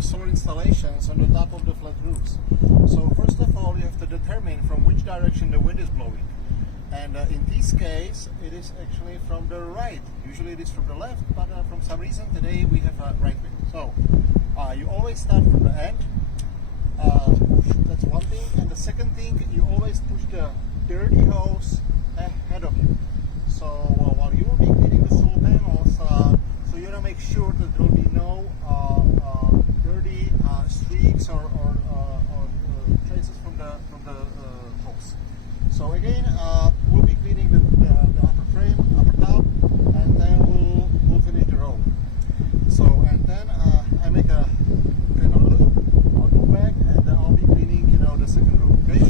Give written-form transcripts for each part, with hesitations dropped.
the solar installations on the top of the flat roofs. So first of all, you have to determine from which direction the wind is blowing. And in this case, it is actually from the right. Usually it is from the left, but from some reason today we have a right wind. So you always start from the end. That's one thing. And the second thing, you always push the dirty hose ahead of you. So while you will be cleaning the solar panels, so you want to make sure that there will be no dirty streaks or traces from the hose. So again, we'll be cleaning the upper frame, upper top, and then we'll finish the row. So and then I make a kind of loop. I'll go back and then I'll be cleaning, the second row. Okay.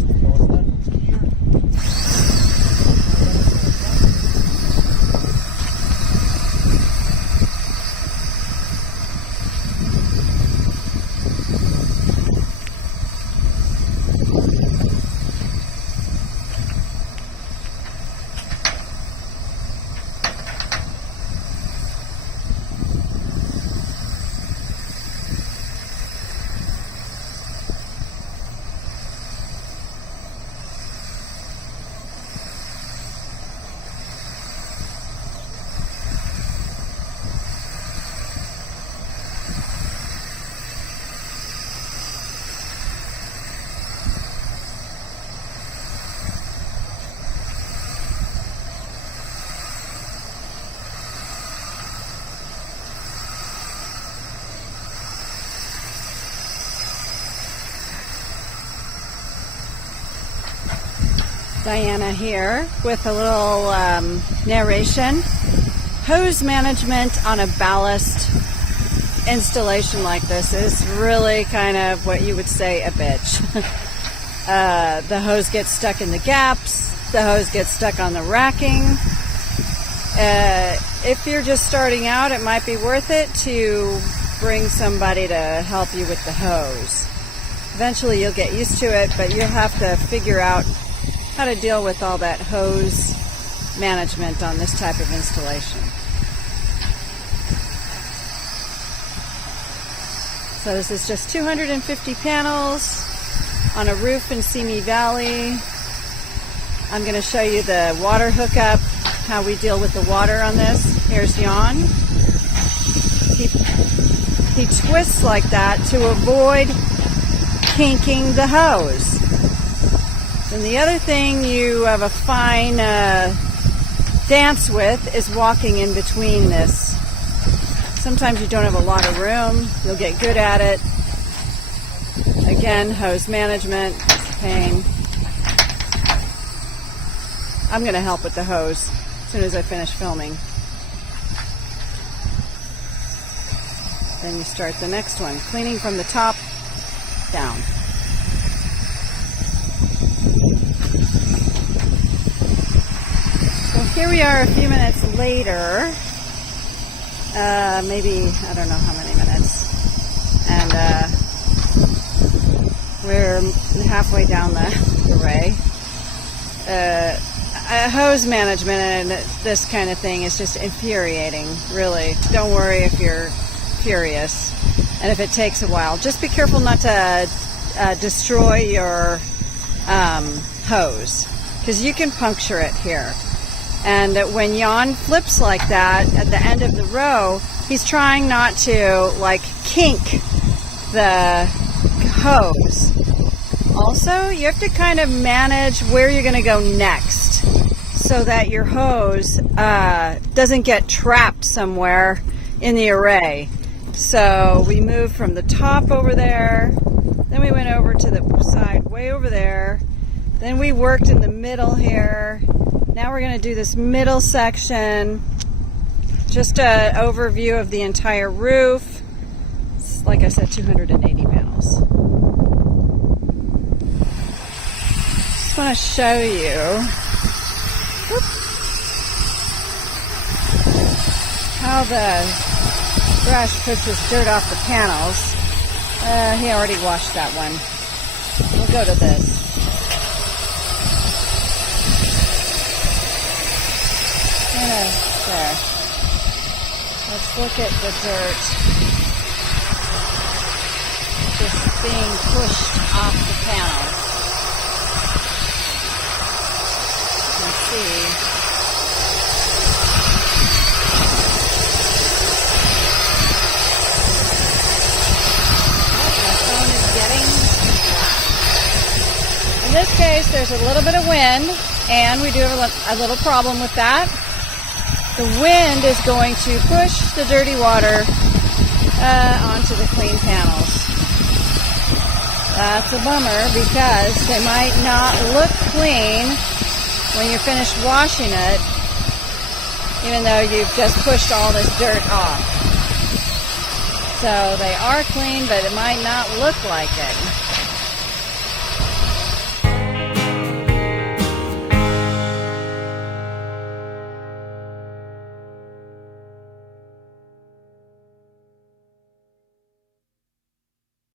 So I'll start from here. Diana here with a little narration. Hose management on a ballast installation like this is really kind of what you would say a bitch. The hose gets stuck in the gaps, the hose gets stuck on the racking. If you're just starting out, it might be worth it to bring somebody to help you with the hose. Eventually you'll get used to it, but you'll have to figure out how to deal with all that hose management on this type of installation. So this is just 250 panels on a roof in Simi Valley. I'm going to show you the water hookup, how we deal with the water on this. Here's Jan. He twists like that to avoid kinking the hose. And the other thing you have a fine dance with is walking in between this. Sometimes you don't have a lot of room. You'll get good at it. Again, hose management, pain. I'm going to help with the hose as soon as I finish filming. Then you start the next one, cleaning from the top down. Here we are a few minutes later, maybe, I don't know how many minutes, and we're halfway down the array. Hose management and this kind of thing is just infuriating, really. Don't worry if you're furious and if it takes a while. Just be careful not to destroy your hose, because you can puncture it here. And when Jan flips like that at the end of the row, he's trying not to kink the hose. Also, you have to kind of manage where you're going to go next so that your hose doesn't get trapped somewhere in the array. So we moved from the top over there, then we went over to the side way over there, then we worked in the middle here. Now we're going to do this middle section, just an overview of the entire roof. It's, like I said, 280 panels. Just want to show you how the brush pushes dirt off the panels. He already washed that one. We'll go to this. There. Let's look at the dirt. being pushed off the panel. You can see. In this case, there's a little bit of wind, and we do have a little problem with that. The wind is going to push the dirty water onto the clean panels. That's a bummer because they might not look clean when you're finished washing it, even though you've just pushed all this dirt off. So they are clean, but it might not look like it.